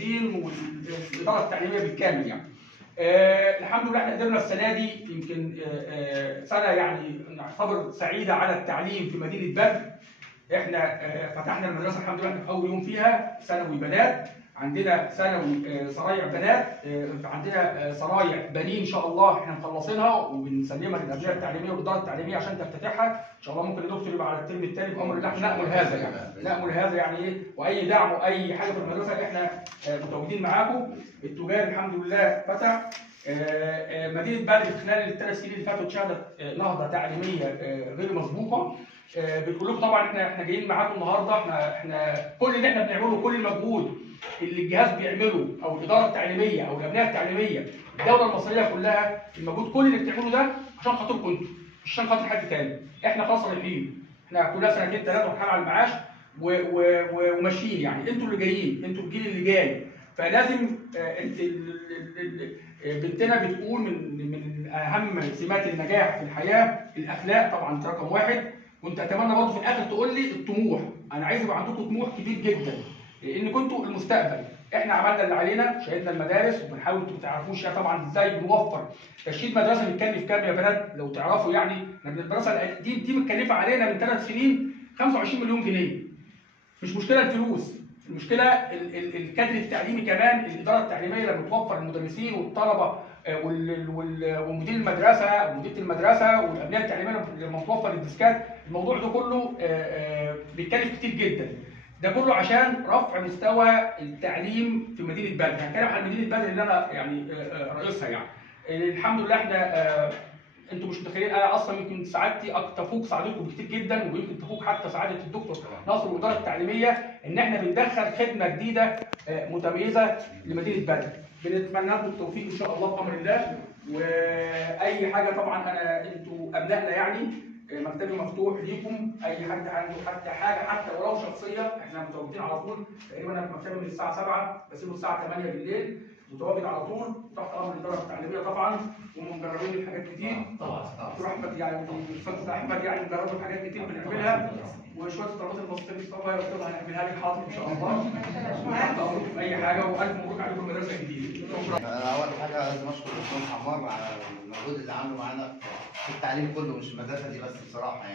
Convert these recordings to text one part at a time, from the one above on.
والمدرسين والاداره التعليميه بالكامل يعني. الحمد لله احنا قدرنا السنه دي يمكن سنه يعني نعتبر سعيده على التعليم في مدينه بدر. احنا فتحنا المدرسه الحمد لله في اول يوم فيها ثانوي بنات، عندنا ثانوي صرايع بنات، عندنا صرايع بنين ان شاء الله احنا مخلصينها وبنسلمها للاداره التعليميه والاداره التعليميه عشان تفتتحها ان شاء الله. ممكن الدكتور يبقى على الترم الثاني بامر الله، احنا نامل هذا يعني، نامل هذا يعني ايه، واي دعم واي حاجه في المدرسه احنا متواجدين معاكم. التجار الحمد لله فتح. مدينه بدر خلال ال3 سنين اللي فاتوا شهدت نهضه تعليميه غير مسبوقه. بنقول لكم طبعا احنا جايين معاكم النهارده، احنا كل اللي احنا بنعمله، كل المجهود اللي الجهاز بيعمله او الاداره التعليميه او الابنيه التعليميه الدوله المصريه كلها، المجهود كل اللي بتعمله ده عشان خاطركم انتم، مش عشان خاطر حد تاني. احنا خلاص رايحين، احنا كلها سنتين ثلاثه وحال على المعاش وماشيين يعني. انتوا اللي جايين، انتوا الجيل اللي جاي، فلازم انت بنتنا بتقول من اهم سمات النجاح في الحياه الاخلاق طبعا رقم واحد. كنت اتمنى برضه في الاخر تقول لي الطموح، انا عايز يبقى عندكم طموح كبير جدا لان كنتوا المستقبل. احنا عملنا اللي علينا، شهدنا المدارس وبنحاول، انتوا ما تعرفوش طبعا ازاي بنوفر. تشييد مدرسه بيتكلف كام يا بنات لو تعرفوا يعني؟ المدرسه دي متكلفه علينا من 3 سنين 25 مليون جنيه. مش مشكله الفلوس، المشكله الكادر التعليمي كمان، الاداره التعليميه لما توفر المدرسين والطلبه ومدير المدرسه ومديره المدرسه والابنيه التعليميه لما توفر الديسكات، الموضوع ده كله بيتكلف كتير جدا. ده كله عشان رفع مستوى التعليم في مدينه بدر. هنتكلم عن مدينه بدر اللي انا يعني رئيسها يعني. الحمد لله احنا انتوا مش متخيلين، انا اصلا يمكن سعادتي تفوق سعادتكم بكتير جدا، ويمكن تفوق حتى سعاده الدكتور ناصر والاداره التعليميه، ان احنا بندخل خدمه جديده متميزه لمدينه بدر. بنتمنى لكم التوفيق ان شاء الله بامر الله. واي حاجه طبعا انتوا ابنائنا يعني، مكتبي مفتوح ليكم، اي حد عنده حتى حاجه حتى ولو شخصيه، احنا متواجدين على طول. تقريبا انا في مكتبي من الساعه 7 بسيبه الساعه 8 بالليل، متواجد على طول تحت امر الاداره التعليميه طبعا، ومجربين الحاجات كتير. دكتور احمد يعني الاستاذ احمد يعني مجربين حاجات كتير بنعملها، وشويه الطلبات المصريه مصطفى يا هنعملها لك حاضر ان شاء الله. تحت امركم في اي حاجه، والف مبروك عليكم المدرسه الجديده. اول حاجه لازم اشكر الدكتور حمار على المجهود اللي عمله معانا في التعليم كله، مش المدرسه دي بس بصراحه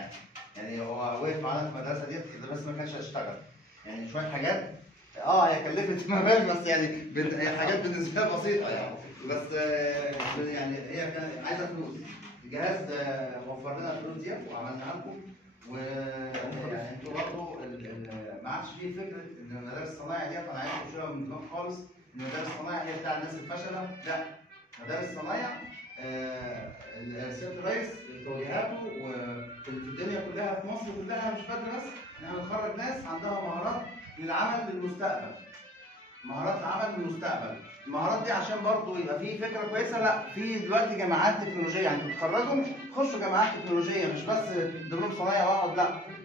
يعني هو وقف معانا في المدرسه دي بس ما كانش هيشتغل يعني. شويه حاجات هي كلفت مبالغ بس يعني حاجات بالنسبه لها بسيطه يعني، بس يعني هي كانت عايزه فلوس. الجهاز وفر لنا الفلوس دي وعملناها لكم. ويعني انتوا برضه ما عادش فيه فكره ان المدارس الصناعي ديت، انا عايز اشيلها من دماغ خالص ان المدارس الصناعي هي بتاع الناس الفشله. لا، مدارس صنايع سياده الرئيس توجيهاته وفي الدنيا كلها في مصر كلها مش بدر بس، ان احنا بنخرج ناس عندها مهارات للعمل للمستقبل. مهارات العمل للمستقبل، المهارات دي عشان برضه يبقى في فكره كويسه. لا، في دلوقتي جامعات تكنولوجيه، يعني تتخرجوا خشوا جامعات تكنولوجيه، مش بس دبلوم صنايع واقعد.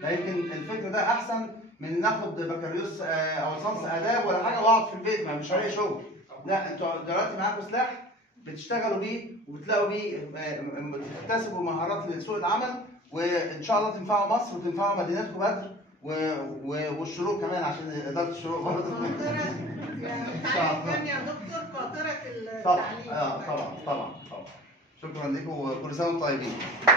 لا، يمكن الفكر ده احسن من ناخد بكالوريوس او ليسانس اداب ولا حاجه واقعد في البيت ما مش هلاقي شغل. لا، انتوا دلوقتي معاكم سلاح بتشتغلوا بيه وبتلاقوا بيه تكتسبوا مهارات لسوق العمل، وان شاء الله تنفعوا مصر وتنفعوا مدينتكم بدر والشروق كمان، عشان اداره الشروق برضه. ان شاء الله يا دكتور فاطره التعليم. طبعا. شكرا لكم وكل سنه وانتم طيبين.